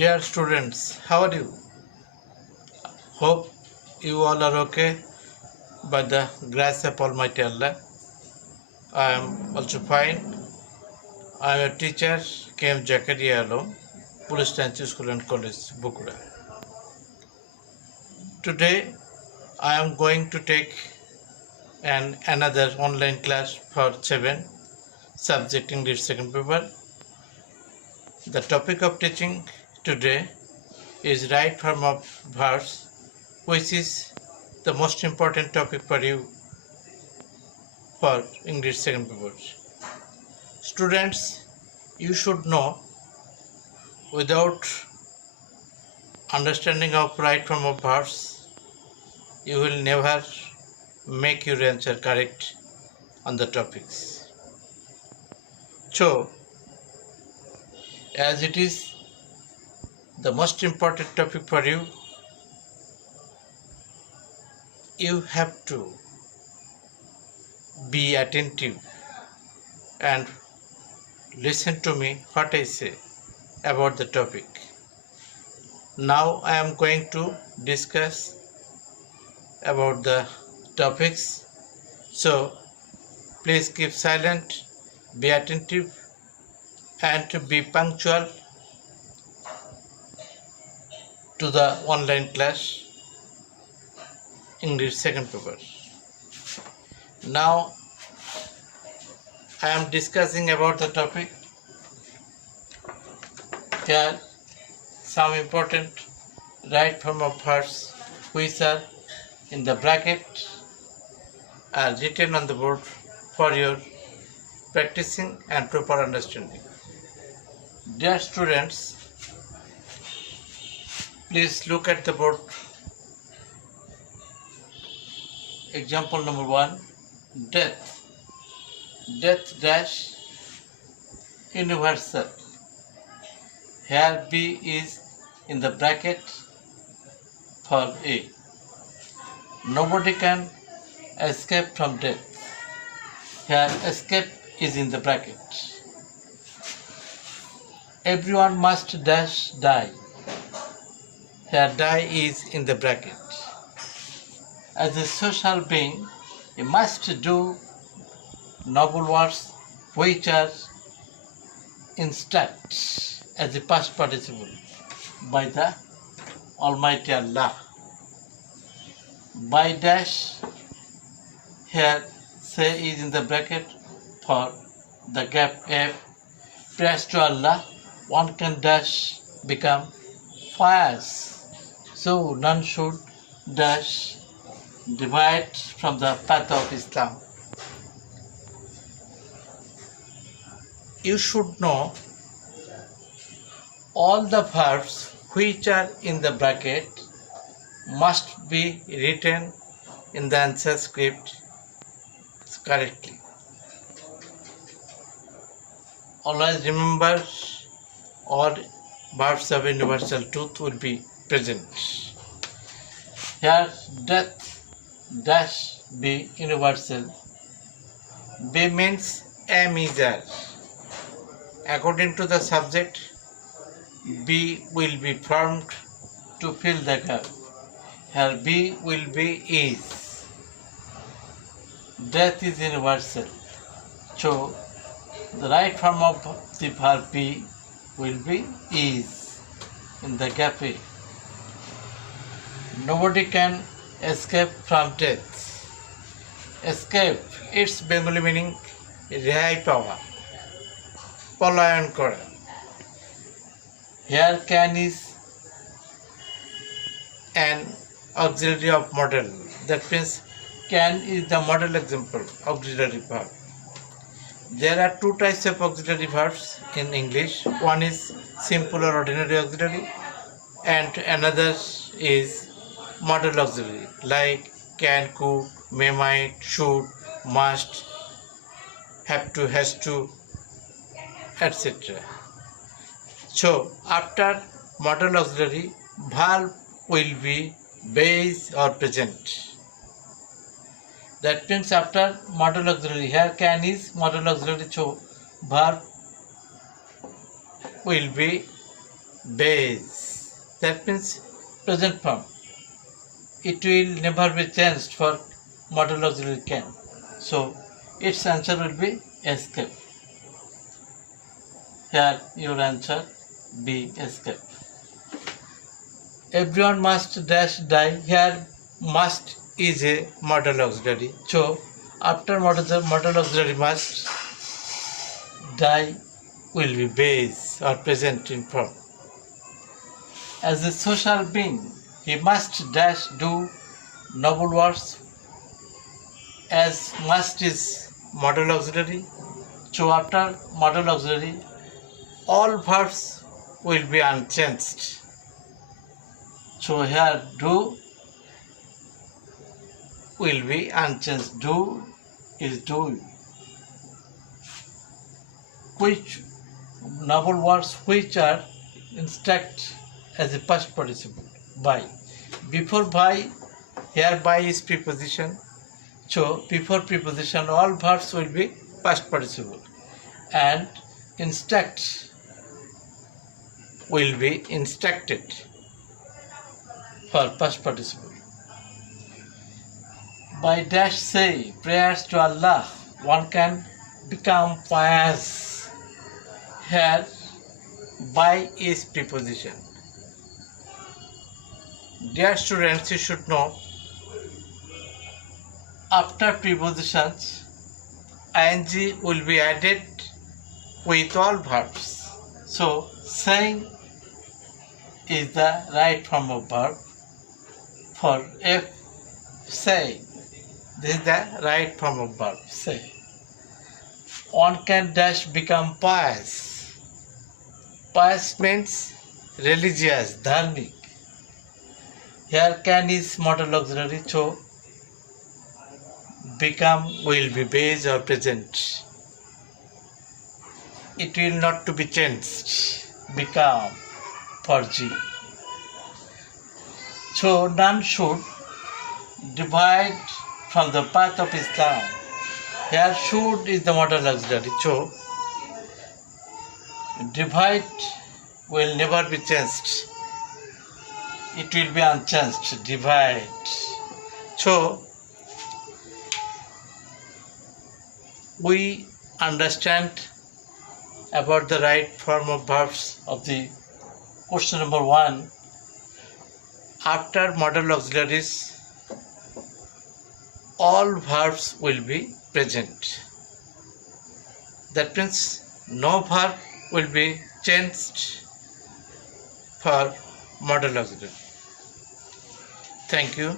Dear students, how are you? Hope you all are okay by the grace of Almighty Allah. I am also fine. I am a teacher, KM ZAKARIA ALOM, Police School and College, BOGURA. Today, I am going to take another online class for 7 subject English second paper. The topic of teaching today is right form of verbs, which is the most important topic for you for English second paper. Students, you should know without understanding of right form of verbs, you will never make your answer correct on the topics. So, as it is the most important topic for you, you have to be attentive and listen to me what I say about the topic. Now I am going to discuss about the topics. So please keep silent, be attentive and be punctual to the online class English second paper. Now I am discussing about the topic. Here some important right form of verbs which are in the bracket are written on the board for your practicing and proper understanding. Dear students, please look at the board. Example number 1, death. Death dash universal. Here B is in the bracket for A. Nobody can escape from death. Here escape is in the bracket. Everyone must dash die. Here die is in the bracket. As a social being, you must do noble works which are instructed as a past participle by the Almighty Allah. By dash, here say is in the bracket for the gap F. Praise to Allah, one can dash become pious. So none should dash divide from the path of Islam. You should know all the verbs which are in the bracket must be written in the answer script correctly. Always remember all verbs of universal truth will be present. Here death dash be universal. B means am is are. According to the subject, B will be formed to fill the gap. Here B will be is. Death is universal. So the right form of the verb B will be is in the gap A. Nobody can escape from death. Escape, its Bengali meaning রেহাই পাওয়া, পলায়ন করা. Here can is an auxiliary of model. That means can is the model example auxiliary verb. There are two types of auxiliary verbs in English. One is simple or ordinary auxiliary and another is model auxiliary like can, could, may, might, should, must, have to, has to, etc. So after model auxiliary, verb will be base or present. That means after model auxiliary, here can is model auxiliary, so verb will be base. That means present form. It will never be changed for modal auxiliary can. So its answer will be escape. Here your answer B, escape. Everyone must dash die. Here must is a modal auxiliary. So after modal auxiliary must, die will be base or present in form. As a social being, he must dash do noble works. As must is modal auxiliary. So after modal auxiliary, all verbs will be unchanged. So here do will be unchanged. Do is do. Which noble words which are instruct as a past participle by. Before by, here by is preposition. So before preposition all verbs will be past participle and instruct will be instructed for past participle. By dash say prayers to Allah, one can become pious. Here by is preposition. Dear students, you should know after prepositions ing will be added with all verbs. So saying is the right form of verb. For if say, this is the right form of verb, say. One can dash become pious. Pious means religious, dharmic. Here can is modal auxiliary, so become will be base or present. It will not to be changed. Become for G. So none should divide from the path of Islam. Here should is the modal auxiliary. So divide will never be changed. It will be unchanged. Divide. So we understand about the right form of verbs of the question number 1. After modal auxiliaries, all verbs will be present. That means no verb will be changed for modal auxiliary. Thank you.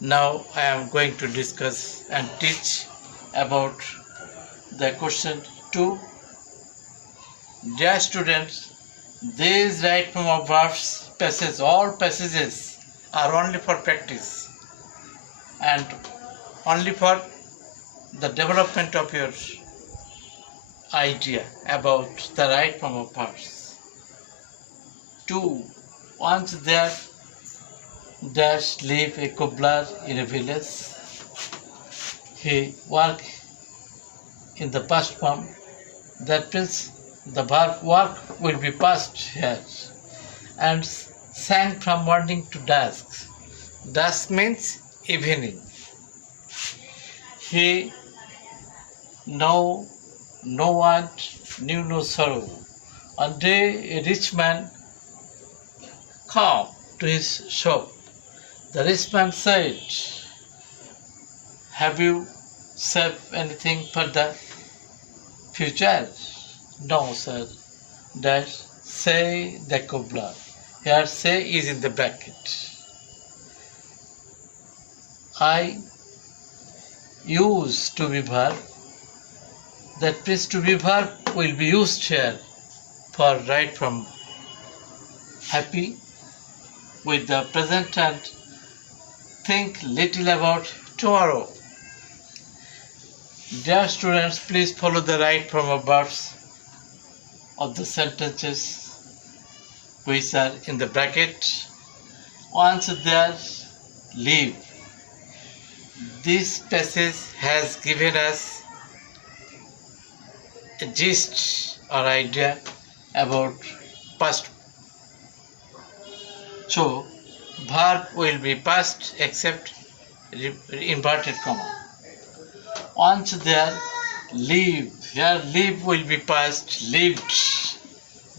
Now I am going to discuss and teach about the question 2. Dear students, these right form of verbs passages, all passages are only for practice and only for the development of your idea about the right form of verbs. 2. Once there dash live a cobbler in a village. He worked in the past form. That means the verb work will be past here. And sang from morning to dusk. Dusk means evening. He know no want, knew no sorrow. One day a rich man came to his shop. The rich man said, have you saved anything for the future? No, sir. Dash say the cobbler. Here say is in the bracket. I use to be verb. That means to be verb will be used here for right from happy with the present and think little about tomorrow. Dear students, please follow the right form of verbs of the sentences which are in the bracket. Once there, leave. This passage has given us a gist or idea about past. So verb will be past except inverted comma. Once there, live. Here live will be past, lived.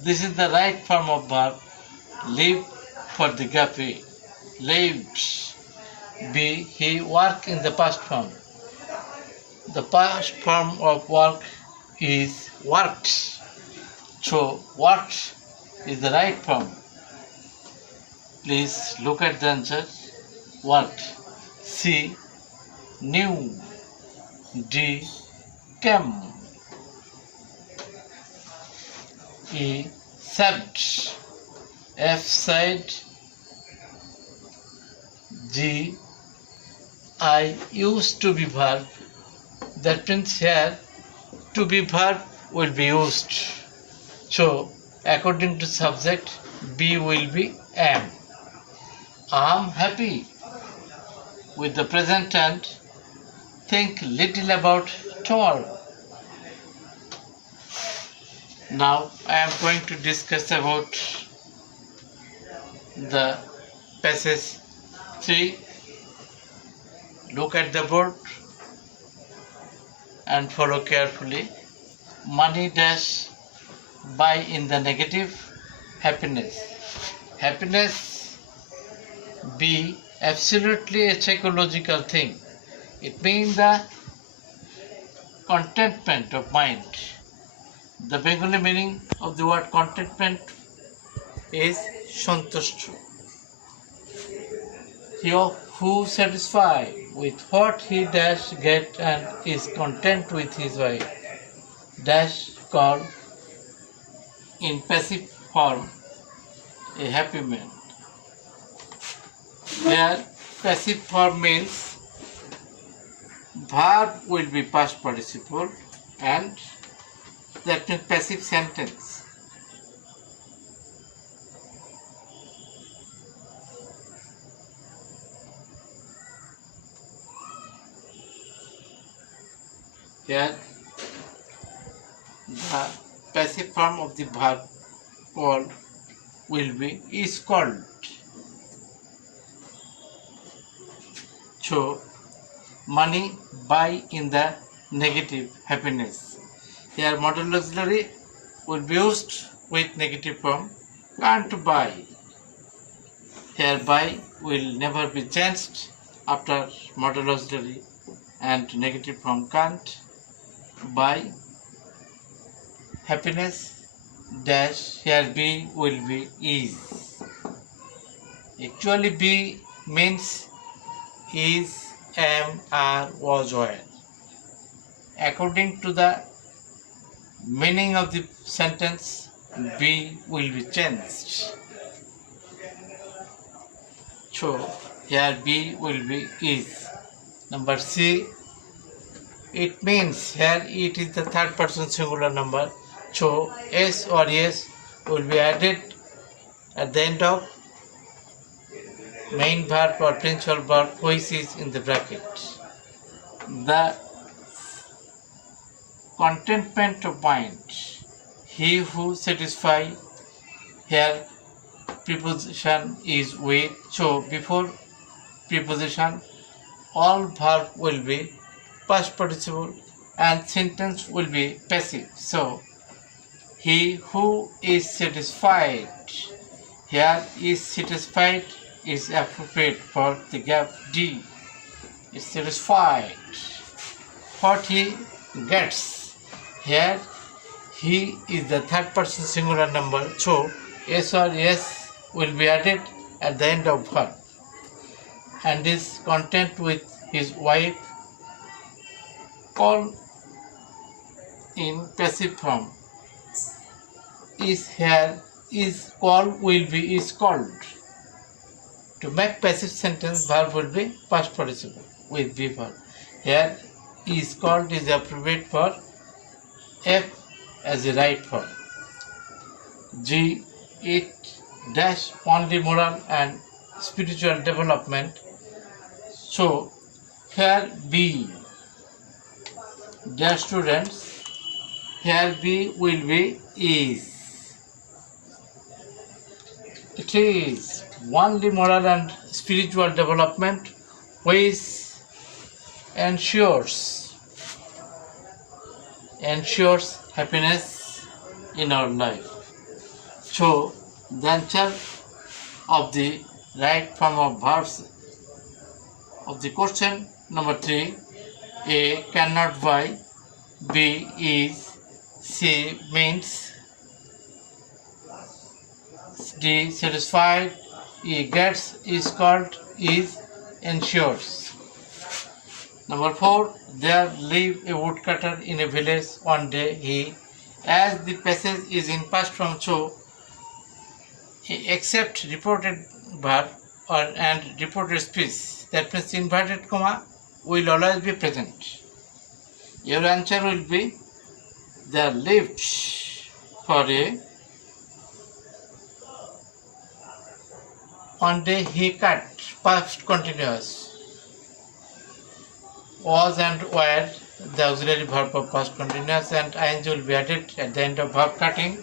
This is the right form of verb. Live for the gap A. Lived. B. He worked in the past form. The past form of work is worked. So worked is the right form. Please look at the answer. Worked. C. Knew. D. Came. E. Said. F. Said. G. I used to be verb. That means here to be verb will be used. So according to subject, B will be am. I am happy with the present tense. Think little about tomorrow. Now I am going to discuss about the passage 3. Look at the board and follow carefully. Money dash buy in the negative, happiness. Happiness be absolutely a psychological thing. It means the contentment of mind. The Bengali meaning of the word contentment is santushto. He who satisfied with what he dash get and is content with his wife dash called in passive form a happy man. Here passive form means verb will be past participle and that means passive sentence. Here the passive form of the verb called will be is called. So money buy in the negative, happiness. Here modal auxiliary will be used with negative form can't buy. Here buy will never be changed after modal auxiliary and negative form can't. Buy happiness dash here B will be is. Actually B means is, am, are, was, were. According to the meaning of the sentence, B will be changed. So here B will be is. Number C, it means here it is the third person singular number. So S or yes will be added at the end of main verb or principal verb which is in the bracket. The contentment of mind. He who satisfy here preposition is with. So before preposition all verb will be past participle and sentence will be passive. So he who is satisfied, here is satisfied is appropriate for the gap D. Is satisfied. What he gets, here he is the third person singular number. So S or yes will be added at the end of verb and is content with his wife call in passive form. Is here is call will be is called. To make passive sentence verb will be past participle with be verb. Here is called is appropriate for F as a right form. G, it dash only moral and spiritual development. So here B, dear students, here B will be is. It is only moral and spiritual development which ensures happiness in our life. So, the answer of the right form of verbs of the question number 3: A. Cannot buy. B. Is. C. Means. D. Satisfied. E. Gets. Is called. Is. Ensures. Number 4. There lived a woodcutter in a village. One day he, as the passage is in past form, so except reported verb and reported speech, that means inverted comma will always be present. Your answer will be there lived for a one day he cut, past continuous. Was and were the auxiliary verb of past continuous, and ing will be added at the end of verb cutting.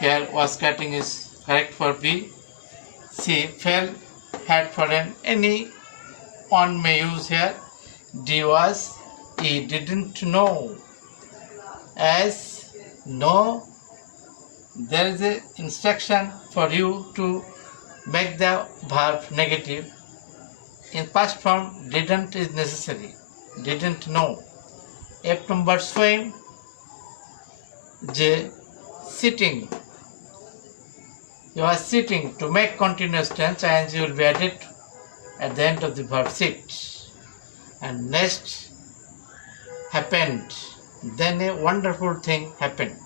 Here was cutting is correct for B. C. Fell, had fallen. Any one may use here. D was. E. Didn't know. As no, there is a instruction for you to make the verb negative. In past form, didn't is necessary. Didn't know. F number swim. J. Sitting. You are sitting. To make continuous tense, ing will be added at the end of the verb sit. And next, happened. Then a wonderful thing happened.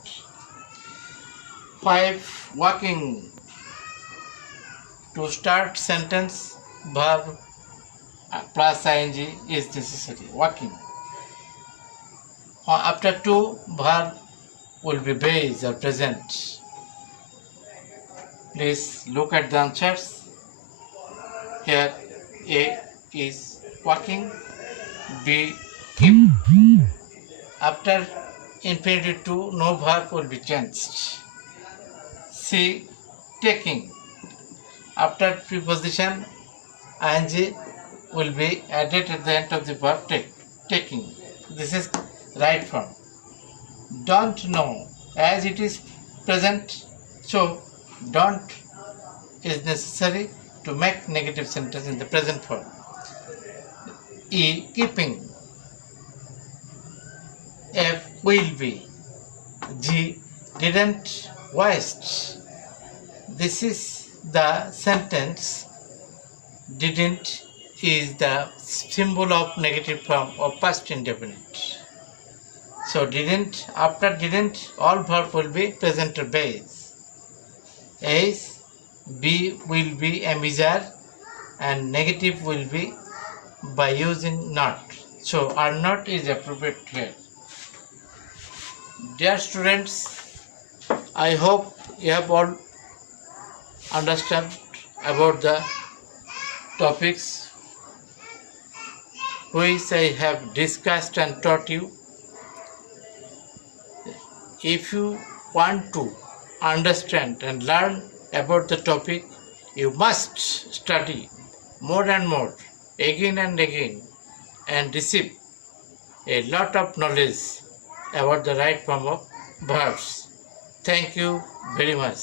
5. Walking. To start sentence, verb plus ing is necessary. Walking. After 2, verb will be base or present. Please look at the answers. Here A is walking, B keep. After infinitive 2, no verb will be changed. C taking. After preposition, ing will be added at the end of the verb taking. This is right form. Don't know, as it is present, so don't is necessary to make negative sentence in the present form. E. Keeping. F. Will be. G. Didn't waste. This is the sentence. Didn't is the symbol of negative form of past indefinite. So didn't, after didn't, all verb will be present or base. As B will be a measure and negative will be by using not. So are not is appropriate here. Dear students, I hope you have all understood about the topics which I have discussed and taught you. If you want to understand and learn about the topic, you must study more and more, again and again, and receive a lot of knowledge about the right form of verbs. Thank you very much.